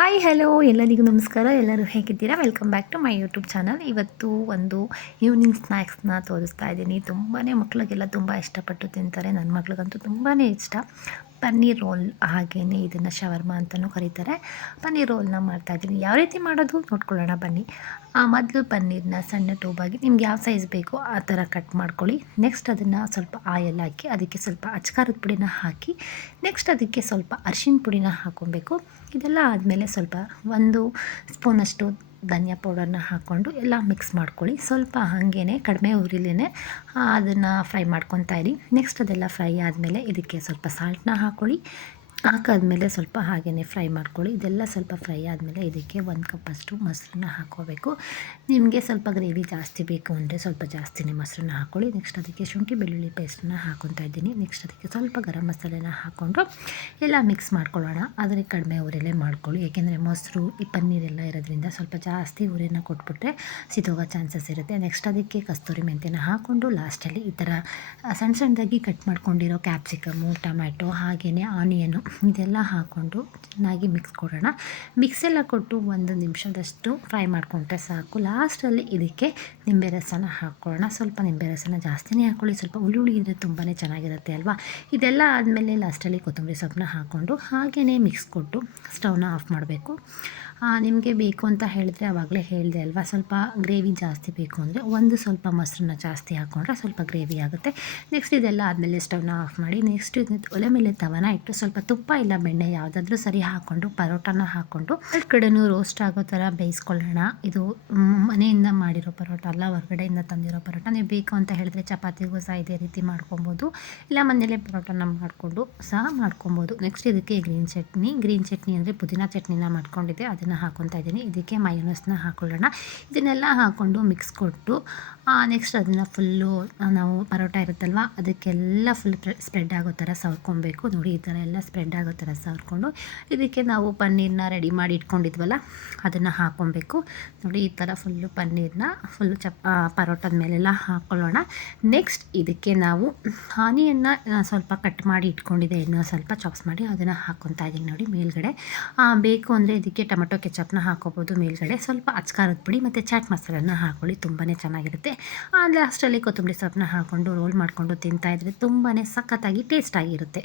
Hi hello ಎಲ್ಲರಿಗೂ ನಮಸ್ಕಾರ. ಎಲ್ಲರೂ ಹೇಗಿದ್ದೀರಾ? Welcome back to my YouTube channel ಇವತ್ತು ಒಂದು ಈವ್ನಿಂಗ್ ಸ್ನ್ಯಾಕ್ಸ್ನ ತೋರಿಸ್ತಾ ಇದ್ದೀನಿ. ತುಂಬಾ ಮಕ್ಕಳಿಗೆಲ್ಲ ತುಂಬ ಇಷ್ಟಪಟ್ಟು ತಿಂತಾರೆ. ನನ್ನ ಮಕ್ಳಿಗಂತೂ ತುಂಬಾ ಇಷ್ಟ. ಪನ್ನೀರ್ ರೋಲ್ ಹಾಗೇ ಇದನ್ನು ಶವರ್ಮ ಅಂತಲೂ ಕರೀತಾರೆ. ಪನ್ನೀರ್ ರೋಲ್ನ ಮಾಡ್ತಾಯಿದ್ದೀನಿ ಯಾವ ರೀತಿ ಮಾಡೋದು? ನೋಡ್ಕೊಳ್ಳೋಣ ಬನ್ನಿ. ಆ ಮೊದಲು ಪನ್ನೀರ್ನ ಸಣ್ಣ ಟೂಬಾಗಿ ನಿಮ್ಗೆ ಯಾವ ಸೈಜ್ ಬೇಕೋ ಆ ಥರ ಕಟ್ ಮಾಡ್ಕೊಳ್ಳಿ. ನೆಕ್ಸ್ಟ್ ಅದನ್ನು ಸ್ವಲ್ಪ ಆಯಲ್ ಹಾಕಿ, ಅದಕ್ಕೆ ಸ್ವಲ್ಪ ಅಚ್ಕಾರದ ಪುಡಿನ ಹಾಕಿ, ನೆಕ್ಸ್ಟ್ ಅದಕ್ಕೆ ಸ್ವಲ್ಪ ಅರಿಶಿನ ಪುಡಿನ ಹಾಕ್ಕೊಬೇಕು. ಇದೆಲ್ಲ ಆದಮೇಲೆ ಸ್ವಲ್ಪ ಒಂದು ಸ್ಪೂನಷ್ಟು ಧನಿಯಾ ಪೌಡರ್ನ ಹಾಕ್ಕೊಂಡು ಎಲ್ಲ ಮಿಕ್ಸ್ ಮಾಡ್ಕೊಳ್ಳಿ. ಸ್ವಲ್ಪ ಹಾಗೇ ಕಡಿಮೆ ಉರಿಲೇ ಅದನ್ನು ಫ್ರೈ ಮಾಡ್ಕೊತಾ ಇರಿ. ನೆಕ್ಸ್ಟ್ ಅದೆಲ್ಲ ಫ್ರೈ ಆದಮೇಲೆ ಇದಕ್ಕೆ ಸ್ವಲ್ಪ ಸಾಲ್ಟನ್ನ ಹಾಕ್ಕೊಳ್ಳಿ. ಹಾಕಾದ್ಮೇಲೆ ಸ್ವಲ್ಪ ಹಾಗೆಯೇ ಫ್ರೈ ಮಾಡ್ಕೊಳ್ಳಿ. ಇದೆಲ್ಲ ಸ್ವಲ್ಪ ಫ್ರೈ ಆದಮೇಲೆ ಇದಕ್ಕೆ ಒಂದು ಕಪ್ಪಷ್ಟು ಮೊಸರನ್ನ ಹಾಕ್ಕೋಬೇಕು. ನಿಮಗೆ ಸ್ವಲ್ಪ ಗ್ರೇವಿ ಜಾಸ್ತಿ ಬೇಕು ಅಂದರೆ ಸ್ವಲ್ಪ ಜಾಸ್ತಿನೇ ಮೊಸರನ್ನ ಹಾಕ್ಕೊಳ್ಳಿ. ನೆಕ್ಸ್ಟ್ ಅದಕ್ಕೆ ಶುಂಠಿ, ಬೆಳ್ಳುಳ್ಳಿ ಪೇಸ್ಟನ್ನ ಹಾಕ್ಕೊತಾ ಇದ್ದೀನಿ. ನೆಕ್ಸ್ಟ್ ಅದಕ್ಕೆ ಸ್ವಲ್ಪ ಗರಂ ಮಸಾಲೆನ ಹಾಕ್ಕೊಂಡು ಎಲ್ಲ ಮಿಕ್ಸ್ ಮಾಡ್ಕೊಳ್ಳೋಣ. ಆದರೆ ಕಡಿಮೆ ಊರೆಲ್ಲೇ ಮಾಡ್ಕೊಳ್ಳಿ. ಏಕೆಂದರೆ ಮೊಸರು, ಈ ಪನ್ನೀರೆಲ್ಲ ಇರೋದ್ರಿಂದ ಸ್ವಲ್ಪ ಜಾಸ್ತಿ ಉರಿನ ಕೊಟ್ಬಿಟ್ರೆ ಸಿದೋಗೋ ಚಾನ್ಸಸ್ ಇರುತ್ತೆ. ನೆಕ್ಸ್ಟ್ ಅದಕ್ಕೆ ಕಸ್ತೂರಿ ಮೆಂತ್ಯನ ಹಾಕ್ಕೊಂಡು ಲಾಸ್ಟಲ್ಲಿ ಈ ಥರ ಸಣ್ಣ ಸಣ್ಣದಾಗಿ ಕಟ್ ಮಾಡ್ಕೊಂಡಿರೋ ಕ್ಯಾಪ್ಸಿಕಮು ಟೊಮ್ಯಾಟೊ ಹಾಗೆಯೇ ಆನಿಯನು ಇದೆಲ್ಲ ಹಾಕ್ಕೊಂಡು ಚೆನ್ನಾಗಿ ಮಿಕ್ಸ್ ಕೊಡೋಣ. ಮಿಕ್ಸೆಲ್ಲ ಕೊಟ್ಟು ಒಂದು ನಿಮಿಷದಷ್ಟು ಫ್ರೈ ಮಾಡಿಕೊಂಡ್ರೆ ಸಾಕು. ಲಾಸ್ಟಲ್ಲಿ ಇದಕ್ಕೆ ನಿಂಬೆ ರಸನ ಹಾಕ್ಕೊಳ್ಳೋಣ. ಸ್ವಲ್ಪ ನಿಂಬೆ ರಸನ ಜಾಸ್ತಿನೇ ಹಾಕ್ಕೊಳ್ಳಿ ಸ್ವಲ್ಪ ಉಳ್ಳುಳ್ಳಿ ಇದ್ದರೆ ತುಂಬಾ ಚೆನ್ನಾಗಿರುತ್ತೆ ಅಲ್ವಾ? ಇದೆಲ್ಲ ಆದಮೇಲೆ ಲಾಸ್ಟಲ್ಲಿ ಕೊತ್ತಂಬರಿ ಸೊಪ್ಪನ್ನ ಹಾಕ್ಕೊಂಡು ಹಾಗೆಯೇ ಮಿಕ್ಸ್ ಕೊಟ್ಟು ಸ್ಟವ್ನ ಆಫ್ ಮಾಡಬೇಕು. ನಿಮಗೆ ಬೇಕು ಅಂತ ಹೇಳಿದ್ರೆ ಆವಾಗಲೇ ಹೇಳಿದೆ ಅಲ್ವಾ? ಸ್ವಲ್ಪ ಗ್ರೇವಿ ಜಾಸ್ತಿ ಬೇಕು ಅಂದರೆ ಒಂದು ಸ್ವಲ್ಪ ಮೊಸರನ್ನ ಜಾಸ್ತಿ ಹಾಕ್ಕೊಂಡ್ರೆ ಸ್ವಲ್ಪ ಗ್ರೇವಿ ಆಗುತ್ತೆ. ನೆಕ್ಸ್ಟ್ ಇದೆಲ್ಲ ಆದಮೇಲೆ ಸ್ಟವ್ನ ಆಫ್ ಮಾಡಿ ನೆಕ್ಸ್ಟ್ ಒಲೆ ಮೇಲೆ ತವನ ಇಟ್ಟು ಸ್ವಲ್ಪ ತುಪ್ಪ ಇಲ್ಲ ಬೆಣ್ಣೆ ಯಾವುದಾದ್ರೂ ಸರಿ ಹಾಕ್ಕೊಂಡು ಪರೋಟಾನ ಹಾಕ್ಕೊಂಡು ಎರಡು ಕಡೆನೂ ರೋಸ್ಟ್ ಆಗೋ ಥರ ಬೇಯಿಸ್ಕೊಳ್ಳೋಣ. ಇದು ಮನೆಯಿಂದ ಮಾಡಿರೋ ಪರೋಟ ಅಲ್ಲ, ಹೊರಗಡೆಯಿಂದ ತಂದಿರೋ ಪರೋಟ. ನೀವು ಬೇಕು ಅಂತ ಹೇಳಿದ್ರೆ ಚಪಾತಿಗೂ ಸಹ ಇದೇ ರೀತಿ ಮಾಡ್ಕೊಬೋದು. ಇಲ್ಲ ಮನೆಯಲ್ಲೇ ಪರೋಟನ ಮಾಡಿಕೊಂಡು ಸಹ ಮಾಡ್ಕೊಬೋದು. ನೆಕ್ಸ್ಟ್ ಇದಕ್ಕೆ ಗ್ರೀನ್ ಚಟ್ನಿ. ಗ್ರೀನ್ ಚಟ್ನಿ ಅಂದರೆ ಪುದೀನ ಚಟ್ನಿನ ಮಾಡ್ಕೊಂಡಿದ್ದೆ. ಅದನ್ನು ಇದನ್ನು ಹಾಕೊತಾ ಇದ್ದೀನಿ. ಇದಕ್ಕೆ ಮಯೋನಸ್ನ ಹಾಕೊಳ್ಳೋಣ. ಇದನ್ನೆಲ್ಲ ಹಾಕ್ಕೊಂಡು ಮಿಕ್ಸ್ ಕೊಟ್ಟು ನೆಕ್ಸ್ಟ್ ಅದನ್ನು ಫುಲ್ಲು ನಾವು ಪರೋಟ ಇರುತ್ತಲ್ವ, ಅದಕ್ಕೆಲ್ಲ ಫುಲ್ ಸ್ಪ್ರೆಡ್ ಆಗೋ ಥರ ಸವರ್ಕೊಬೇಕು. ನೋಡಿ, ಈ ಥರ ಎಲ್ಲ ಸ್ಪ್ರೆಡ್ ಆಗೋ ಥರ ಸವರ್ಕೊಂಡು, ಇದಕ್ಕೆ ನಾವು ಪನ್ನೀರನ್ನ ರೆಡಿ ಮಾಡಿ ಇಟ್ಕೊಂಡಿದ್ವಲ್ಲ, ಅದನ್ನು ಹಾಕ್ಕೊಬೇಕು ನೋಡಿ, ಈ ಥರ ಫುಲ್ಲು ಪನ್ನೀರನ್ನ ಫುಲ್ಲು ಚಪ್ ಪರೋಟದ ಮೇಲೆಲ್ಲ ಹಾಕ್ಕೊಳ್ಳೋಣ ನೆಕ್ಸ್ಟ್ ಇದಕ್ಕೆ ನಾವು ಹಾನಿಯನ್ನು ಸ್ವಲ್ಪ ಕಟ್ ಮಾಡಿ ಇಟ್ಕೊಂಡಿದ್ದೆ ಇನ್ನೂ ಸ್ವಲ್ಪ ಚಾಪ್ಸ್ ಮಾಡಿ ಅದನ್ನು ಹಾಕ್ಕೊತಾ ಇದ್ದೀನಿ. ನೋಡಿ, ಮೇಲ್ಗಡೆ ಬೇಕು ಅಂದರೆ ಇದಕ್ಕೆ ಟೊಮೆಟೊ ಕೆಚಪ್ನ ಹಾಕೋಬೋದು ಮೇಲ್ಗಡೆ. ಸ್ವಲ್ಪ ಅಚ್ಕಾರದ ಪುಡಿ ಮತ್ತು ಚಾಟ್ ಮಸಾಲನ್ನ ಹಾಕೊಳ್ಳಿ ತುಂಬಾ ಚೆನ್ನಾಗಿರುತ್ತೆ. ಲಾಸ್ಟಲ್ಲಿ ಕೊತ್ತಂಬರಿ ಸೊಪ್ಪನ್ನ ಹಾಕ್ಕೊಂಡು ರೋಲ್ ಮಾಡಿಕೊಂಡು ತಿಂತಾಯಿದ್ರೆ ತುಂಬಾ ಸಖತ್ತಾಗಿ ಟೇಸ್ಟಾಗಿರುತ್ತೆ